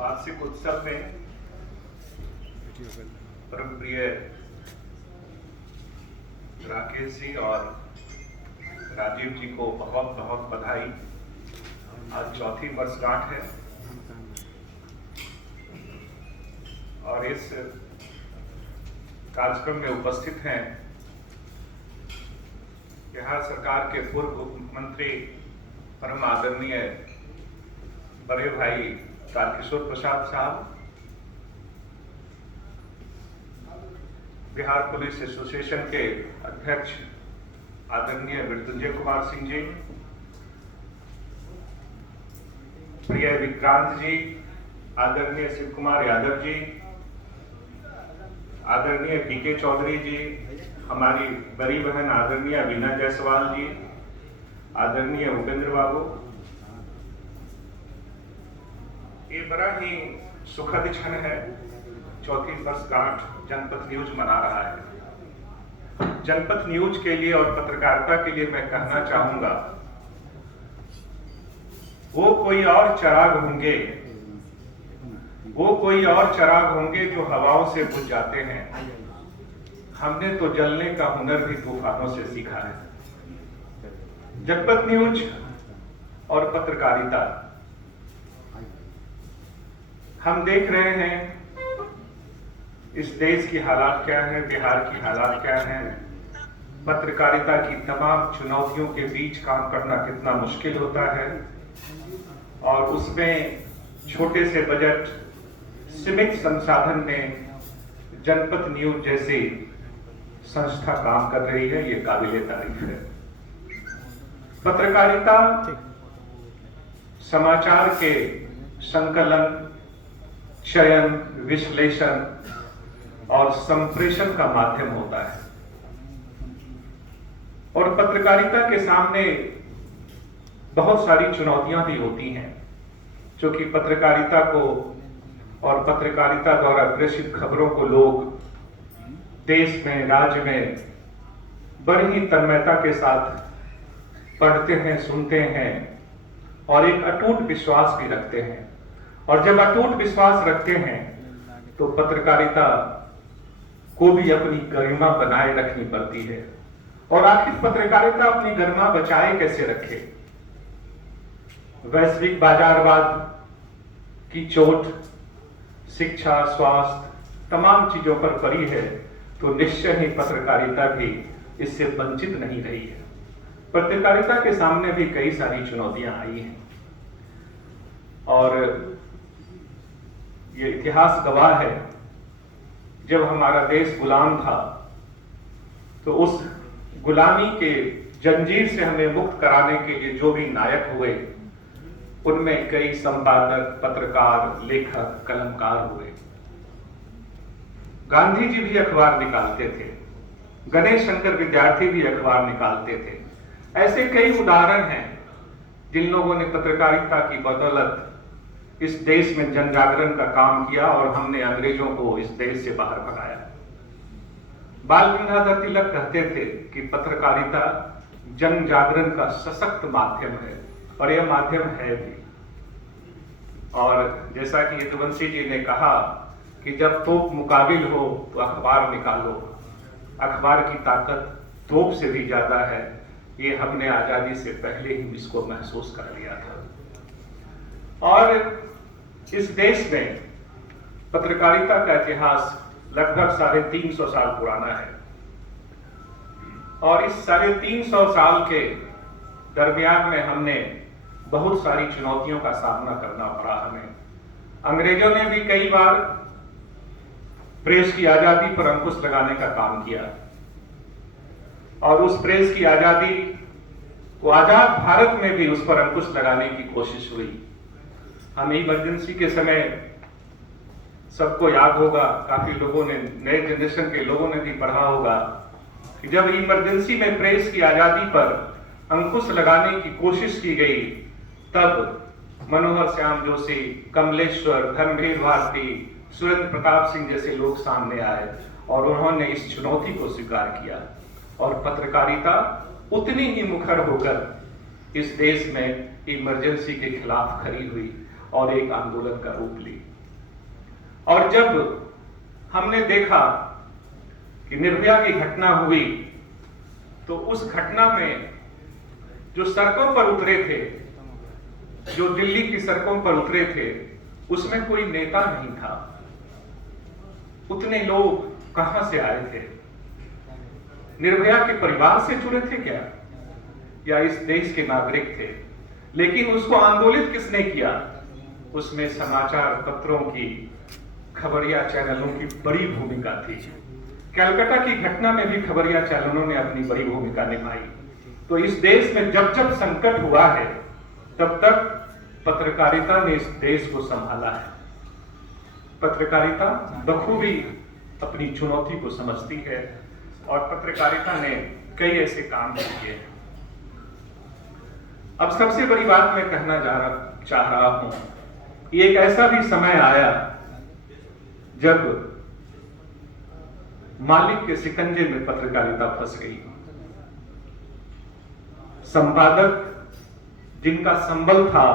वार्षिक उत्सव में परम प्रिय राकेश जी और राजीव जी को बहुत बहुत बधाई। आज चौथी वर्षगांठ है और इस कार्यक्रम में उपस्थित हैं बिहार सरकार के पूर्व उप मुख्यमंत्री परम आदरणीय बड़े भाई तारकिशोर प्रसाद साहब, बिहार पुलिस एसोसिएशन के अध्यक्ष आदरणीय मृत्युंजय कुमार सिंह जी, प्रिय विक्रांत जी, आदरणीय शिव कुमार यादव जी, आदरणीय पीके चौधरी जी, हमारी बड़ी बहन आदरणीय वीना जायसवाल जी, आदरणीय उपेंद्र बाबू। ये बड़ा ही सुखद क्षण है। चौथी वर्षगांठ जनपथ न्यूज मना रहा है। जनपथ न्यूज के लिए और पत्रकारिता के लिए मैं कहना चाहूंगा, वो कोई और चिराग होंगे, वो कोई और चिराग होंगे जो हवाओं से बुझ जाते हैं। हमने तो जलने का हुनर भी तूफानों से सीखा है। जनपथ न्यूज और पत्रकारिता, हम देख रहे हैं इस देश की हालात क्या है, बिहार की हालात क्या है। पत्रकारिता की तमाम चुनौतियों के बीच काम करना कितना मुश्किल होता है और उसमें छोटे से बजट, सीमित संसाधन में जनपथ न्यूज जैसी संस्था काम कर रही है। ये काबिले तारीफ है। पत्रकारिता समाचार के संकलन, चयन, विश्लेषण और संप्रेषण का माध्यम होता है और पत्रकारिता के सामने बहुत सारी चुनौतियां भी होती हैं, जो कि पत्रकारिता को और पत्रकारिता द्वारा प्रेषित खबरों को लोग देश में, राज्य में बड़ी ही तन्मयता के साथ पढ़ते हैं, सुनते हैं और एक अटूट विश्वास भी रखते हैं। और जब अटूट विश्वास रखते हैं तो पत्रकारिता को भी अपनी गरिमा बनाए रखनी पड़ती है। और आखिर पत्रकारिता अपनी गरिमा बचाए कैसे रखे? वैश्विक बाजारवाद की चोट शिक्षा, स्वास्थ्य, तमाम चीजों पर पड़ी है, तो निश्चय ही पत्रकारिता भी इससे वंचित नहीं रही है। पत्रकारिता के सामने भी कई सारी चुनौतियां आई हैं और ये इतिहास गवाह है। जब हमारा देश गुलाम था तो उस गुलामी के जंजीर से हमें मुक्त कराने के लिए जो भी नायक हुए, उनमें कई संपादक, पत्रकार, लेखक, कलमकार हुए। गांधी जी भी अखबार निकालते थे, गणेश शंकर विद्यार्थी भी अखबार निकालते थे। ऐसे कई उदाहरण हैं जिन लोगों ने पत्रकारिता की बदौलत इस देश में जन जागरण का काम किया और हमने अंग्रेजों को इस देश से बाहर भगाया। बाल गंगाधर तिलक कहते थे कि पत्रकारिता जन जागरण का सशक्त माध्यम है और यह माध्यम है भी। और जैसा कि यदुवंशी जी ने कहा कि जब तोप मुकाबिल हो तो अखबार निकालो, अखबार की ताकत तोप से भी ज्यादा है। ये हमने आजादी से पहले ही इसको महसूस कर लिया था। और इस देश में पत्रकारिता का इतिहास लगभग 350 साल पुराना है और इस 350 साल के दरमियान में हमने बहुत सारी चुनौतियों का सामना करना पड़ा हमें। अंग्रेजों ने भी कई बार प्रेस की आजादी पर अंकुश लगाने का काम किया और उस प्रेस की आजादी को आजाद भारत में भी उस पर अंकुश लगाने की कोशिश हुई। हम इमरजेंसी के समय सबको याद होगा, काफी लोगों ने, नए जनरेशन के लोगों ने भी पढ़ा होगा कि जब इमरजेंसी में प्रेस की आजादी पर अंकुश लगाने की कोशिश की गई, तब मनोहर श्याम जोशी, कमलेश्वर, धर्मवीर भारती, सुरेंद्र प्रताप सिंह जैसे लोग सामने आए और उन्होंने इस चुनौती को स्वीकार किया और पत्रकारिता उतनी ही मुखर होकर इस देश में इमरजेंसी के खिलाफ खड़ी हुई और एक आंदोलन का रूप ली। और जब हमने देखा कि निर्भया की घटना हुई तो उस घटना में जो सड़कों पर उतरे थे, जो दिल्ली की सड़कों पर उतरे थे, उसमें कोई नेता नहीं था। उतने लोग कहां से आए थे? निर्भया के परिवार से जुड़े थे क्या, या इस देश के नागरिक थे? लेकिन उसको आंदोलित किसने किया? उसमें समाचार पत्रों की, खबरिया चैनलों की बड़ी भूमिका थी। कलकत्ता की घटना में भी खबरिया चैनलों ने अपनी बड़ी भूमिका निभाई। तो इस देश में जब जब संकट हुआ है तब तक पत्रकारिता ने इस देश को संभाला है। पत्रकारिता बखूबी अपनी चुनौती को समझती है और पत्रकारिता ने कई ऐसे काम किए हैं। अब सबसे बड़ी बात मैं कहना चाह रहा हूं, एक ऐसा भी समय आया जब मालिक के शिकंजे में पत्रकारिता फंस गई। संपादक जिनका संबल था,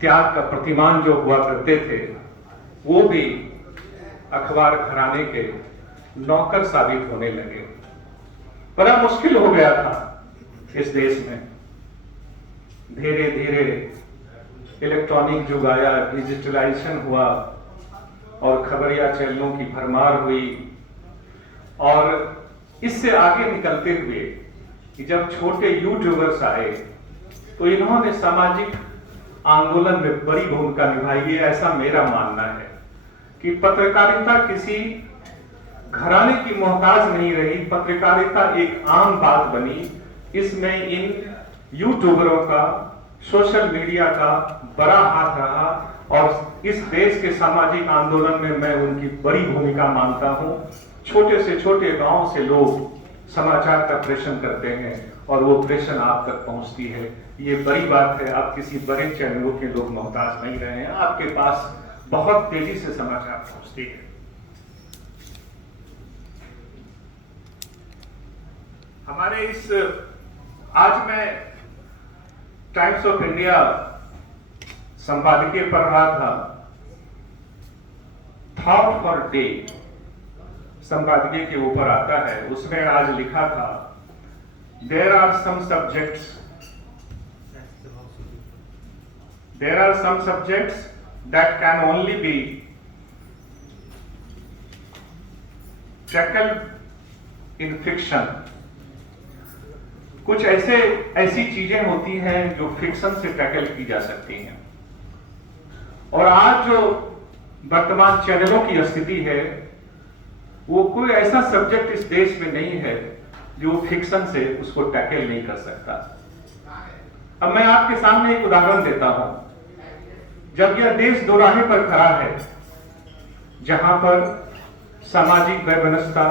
त्याग का प्रतिमान जो हुआ करते थे, वो भी अखबार घराने के नौकर साबित होने लगे। बड़ा मुश्किल हो गया था इस देश में। धीरे धीरे इलेक्ट्रॉनिक युग आया, डिजिटलाइजेशन हुआ और खबरिया चैनलों की भरमार हुई। और इससे आगे निकलते हुए कि जब छोटे यूट्यूबर्स आए तो इन्होंने सामाजिक आंदोलन में बड़ी भूमिका निभाई है। ऐसा मेरा मानना है कि पत्रकारिता किसी घराने की मोहताज नहीं रही, पत्रकारिता एक आम बात बनी। इसमें इन यूट्यूबरों का, सोशल मीडिया का बड़ा हाथ रहा और इस देश के सामाजिक आंदोलन में मैं उनकी बड़ी भूमिका मानता हूं। छोटे से छोटे गांव से लोग समाचार का प्रेषण करते हैं और वो प्रेषण आप तक पहुंचती है। ये बड़ी बात है। आप किसी बड़े चैनलों के लोग मोहताज नहीं रहे हैं, आपके पास बहुत तेजी से समाचार पहुंचती है। हमारे इस, आज मैं टाइम्स ऑफ इंडिया संपादकीय पढ़ रहा था, थॉट फॉर डे संपादकीय के ऊपर आता है। उसमें आज लिखा था, there are some subjects that can only be tackled in fiction. कुछ ऐसी चीजें होती हैं जो फिक्शन से टैकल की जा सकती हैं। और आज जो वर्तमान चैनलों की स्थिति है, वो कोई ऐसा सब्जेक्ट इस देश में नहीं है जो फिक्शन से उसको टैकल नहीं कर सकता। अब मैं आपके सामने एक उदाहरण देता हूं। जब यह देश दोराहे पर खड़ा है, जहां पर सामाजिक व्यवस्था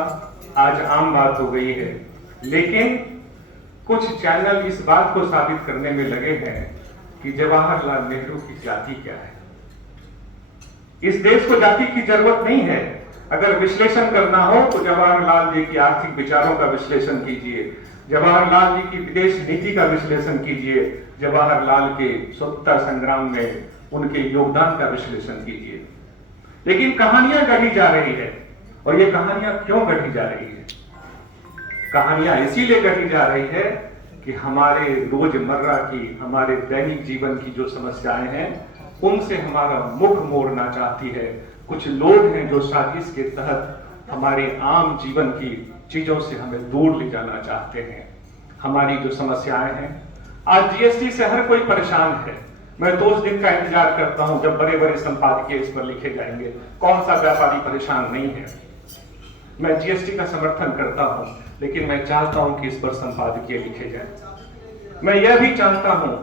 आज आम बात हो गई है, लेकिन कुछ चैनल इस बात को साबित करने में लगे हैं कि जवाहरलाल नेहरू की जाति क्या है। इस देश को जाति की जरूरत नहीं है। अगर विश्लेषण करना हो तो जवाहरलाल जी की आर्थिक विचारों का विश्लेषण कीजिए, जवाहरलाल जी की विदेश नीति का विश्लेषण कीजिए, जवाहरलाल के स्वतंत्रता संग्राम में उनके योगदान का विश्लेषण कीजिए। लेकिन कहानियां गढ़ी जा रही है। और ये कहानियां क्यों गढ़ी जा रही है? कहानियां इसीलिए गढ़ी जा रही है कि हमारे रोजमर्रा की, हमारे दैनिक जीवन की जो समस्याएं हैं, उनसे हमारा मुख मोड़ना चाहती है। कुछ लोग हैं जो साजिश के तहत हमारे आम जीवन की चीजों से हमें दूर ले जाना चाहते हैं। हमारी जो समस्याएं हैं, आज जीएसटी से हर कोई परेशान है। मैं तो उस दिन का इंतजार करता हूं जब बड़े बड़े संपादकीय इस पर लिखे जाएंगे। कौन सा व्यापारी परेशान नहीं है? मैं जीएसटी का समर्थन करता हूं, लेकिन मैं चाहता हूं कि इस पर संपादकीय लिखे जाए। मैं यह भी चाहता हूं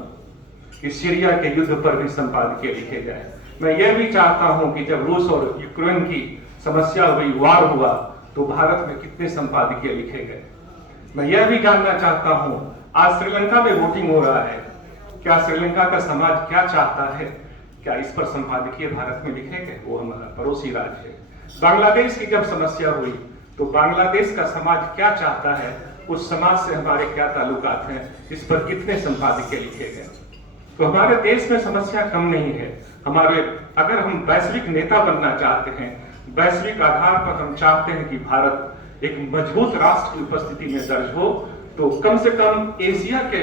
कि सीरिया के युद्ध पर भी संपादकीय लिखे जाए। मैं यह भी चाहता हूं कि जब रूस और यूक्रेन की समस्या हुई, वार हुआ, तो भारत में कितने संपादकीय लिखे गए। मैं यह भी जानना चाहता हूं, आज श्रीलंका में वोटिंग हो रहा है, क्या श्रीलंका का समाज क्या चाहता है? क्या इस पर संपादकीय भारत में लिखे गए? वो हमारा पड़ोसी राज्य है। बांग्लादेश की जब समस्या हुई तो बांग्लादेश का समाज क्या चाहता है, उस समाज से हमारे क्या ताल्लुकात हैं, इस पर कितने संपादकीय लिखे गए। तो हमारे देश में समस्या कम नहीं है। अगर हम वैश्विक नेता बनना चाहते हैं, वैश्विक आधार पर हम चाहते हैं कि भारत एक मजबूत राष्ट्र की उपस्थिति में दर्ज हो, तो कम से कम एशिया के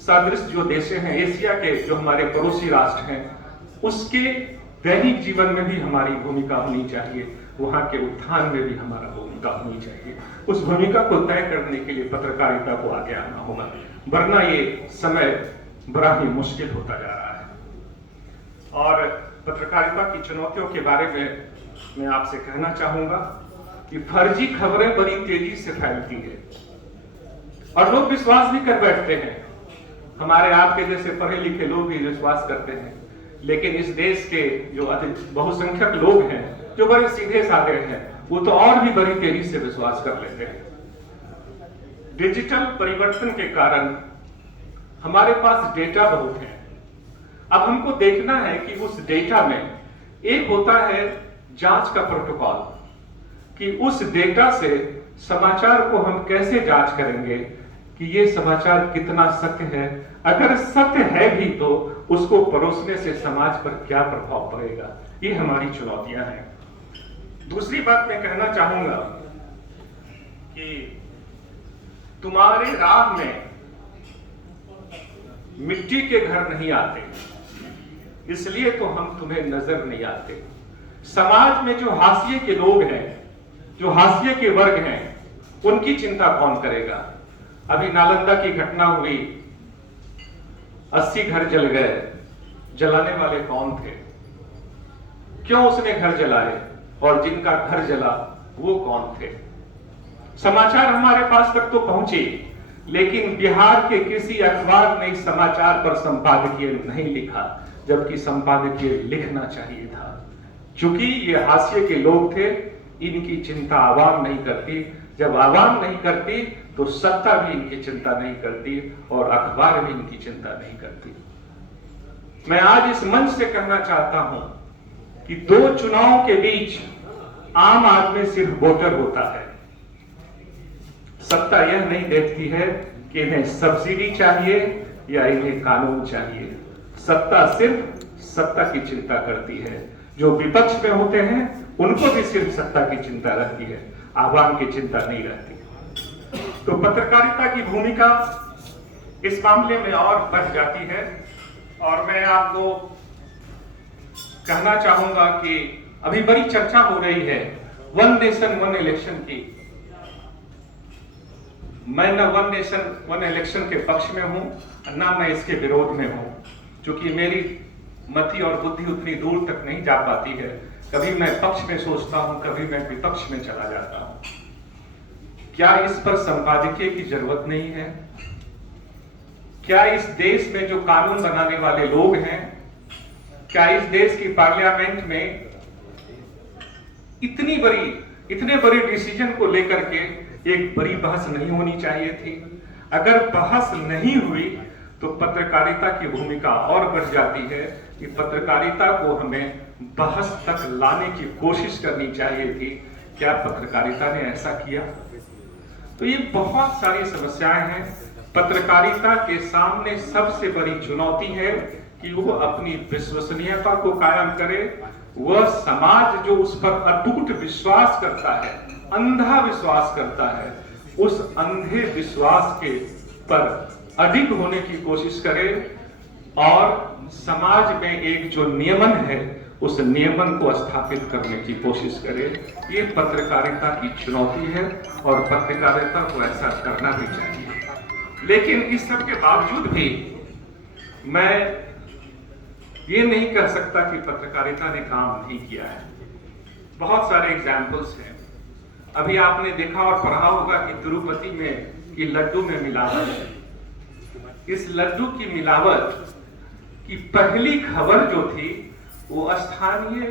सदृश जो देश हैं, एशिया के जो हमारे पड़ोसी राष्ट्र हैं, उसके दैनिक जीवन में भी हमारी भूमिका होनी चाहिए, वहां के उत्थान में भी हमारा भूमिका होनी चाहिए। उस भूमिका को तय करने के लिए पत्रकारिता को आगे आना होगा, वरना ये समय बड़ा ही मुश्किल होता जा रहा है। और पत्रकारिता की चुनौतियों के बारे में मैं आपसे कहना चाहूंगा कि फर्जी खबरें बड़ी तेजी से फैलती है और लोग विश्वास भी कर बैठते हैं। हमारे आपके जैसे पढ़े लिखे लोग भी विश्वास करते हैं, लेकिन इस देश के जो बहुसंख्यक लोग हैं, जो बड़े सीधे साधे हैं, वो तो और भी बड़ी तेजी से विश्वास कर लेते हैं। डिजिटल परिवर्तन के कारण हमारे पास डेटा बहुत है। अब हमको देखना है कि उस डेटा में एक होता है जांच का प्रोटोकॉल, कि उस डेटा से समाचार को हम कैसे जांच करेंगे कि ये समाचार कितना सत्य है। अगर सत्य है भी तो उसको परोसने से समाज पर क्या प्रभाव पड़ेगा, ये हमारी चुनौतियां हैं। दूसरी बात मैं कहना चाहूंगा कि तुम्हारे राह में मिट्टी के घर नहीं आते, इसलिए तो हम तुम्हें नजर नहीं आते। समाज में जो हाशिए के लोग हैं, जो हाशिए के वर्ग हैं, उनकी चिंता कौन करेगा। अभी नालंदा की घटना हुई, 80 घर जल गए, जलाने वाले कौन थे, क्यों उसने घर जलाए, और जिनका घर जला वो कौन थे। समाचार हमारे पास तक तो पहुंचे, लेकिन बिहार के किसी अखबार ने समाचार पर संपादकीय नहीं लिखा, जबकि संपादकीय लिखना चाहिए था। क्योंकि ये हाशिए के लोग थे, इनकी चिंता आवाम नहीं करती। जब आवाम नहीं करती तो सत्ता भी इनकी चिंता नहीं करती और अखबार भी इनकी चिंता नहीं करती। मैं आज इस मंच से कहना चाहता हूं कि दो चुनाव के बीच आम आदमी सिर्फ वोटर होता है। सत्ता यह नहीं देखती है कि इन्हें सब्सिडी चाहिए या इन्हें कानून चाहिए। सत्ता सिर्फ सत्ता की चिंता करती है। जो विपक्ष में होते हैं उनको भी सिर्फ सत्ता की चिंता रहती है, आवाम की चिंता नहीं रहती। तो पत्रकारिता की भूमिका इस मामले में और बढ़ जाती है। और मैं आपको कहना चाहूंगा कि अभी बड़ी चर्चा हो रही है वन नेशन वन इलेक्शन की। मैं न वन नेशन वन इलेक्शन के पक्ष में हूं, ना मैं इसके विरोध में हूं, क्योंकि मेरी मति और बुद्धि उतनी दूर तक नहीं जा पाती है। कभी मैं पक्ष में सोचता हूं, कभी मैं विपक्ष में चला जाता हूं। क्या इस पर संपादकीय की जरूरत नहीं है? क्या इस देश में जो कानून बनाने वाले लोग हैं, क्या इस देश की पार्लियामेंट में इतने बड़ी डिसीजन को लेकर के एक बड़ी बहस नहीं होनी चाहिए थी? अगर बहस नहीं हुई तो पत्रकारिता की भूमिका और बढ़ जाती है कि पत्रकारिता को हमें बहस तक लाने की कोशिश करनी चाहिए थी। क्या पत्रकारिता ने ऐसा किया? तो ये बहुत सारी समस्याएं हैं। पत्रकारिता के सामने सबसे बड़ी चुनौती है कि वो अपनी विश्वसनीयता को कायम करे। वह समाज जो उस पर अटूट विश्वास करता है, अंधा विश्वास करता है, उस अंधे विश्वास के पर अडिग होने की कोशिश करे और समाज में एक जो नियमन है उस नियमन को स्थापित करने की कोशिश करे। ये पत्रकारिता की चुनौती है और पत्रकारिता को ऐसा करना भी चाहिए। लेकिन इस सब के बावजूद भी मैं ये नहीं कह सकता कि पत्रकारिता ने काम नहीं किया है। बहुत सारे एग्जाम्पल्स हैं। अभी आपने देखा और पढ़ा होगा कि तिरुपति में कि लड्डू में मिलावट है। इस लड्डू की मिलावट की पहली खबर जो थी वो स्थानीय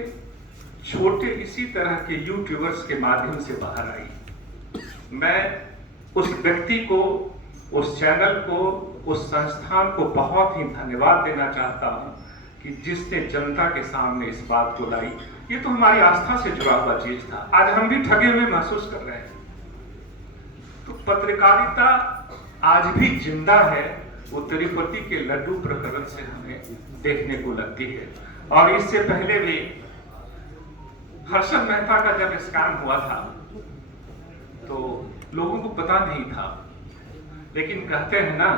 छोटे इसी तरह के यूट्यूबर्स के माध्यम से बाहर आई। मैं उस व्यक्ति को, उस चैनल को, उस संस्थान को बहुत ही धन्यवाद देना चाहता हूं कि जिसने जनता के सामने इस बात को लाई। ये तो हमारी आस्था से जुड़ा हुआ चीज था। आज हम भी ठगे हुए महसूस कर रहे हैं। तो पत्रकारिता आज भी जिंदा है वो तिरुपति के लड्डू प्रकरण से हमें देखने को लगती है। और इससे पहले भी हर्षद मेहता का जब स्कैम हुआ था तो लोगों को पता नहीं था, लेकिन कहते हैं ना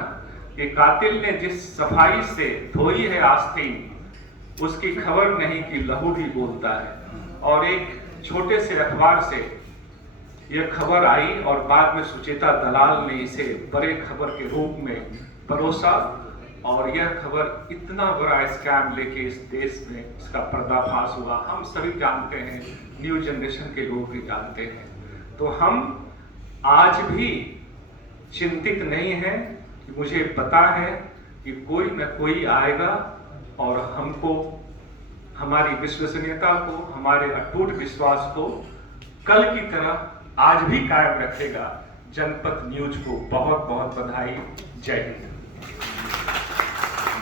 कि कातिल ने जिस सफाई से धोई है आस्तीन, उसकी खबर नहीं कि लहू भी बोलता है। और एक छोटे से अखबार से यह खबर आई और बाद में सुचेता दलाल ने इसे बड़े खबर के रूप में परोसा, और यह खबर इतना बड़ा स्कैम लेके इस देश में इसका पर्दाफाश हुआ। हम सभी जानते हैं, न्यू जनरेशन के लोग भी जानते हैं। तो हम आज भी चिंतित नहीं हैं कि मुझे पता है कि कोई न कोई आएगा और हमको, हमारी विश्वसनीयता को, हमारे अटूट विश्वास को कल की तरह आज भी कायम रखेगा। जनपद न्यूज को बहुत बहुत बधाई। जय हिंद।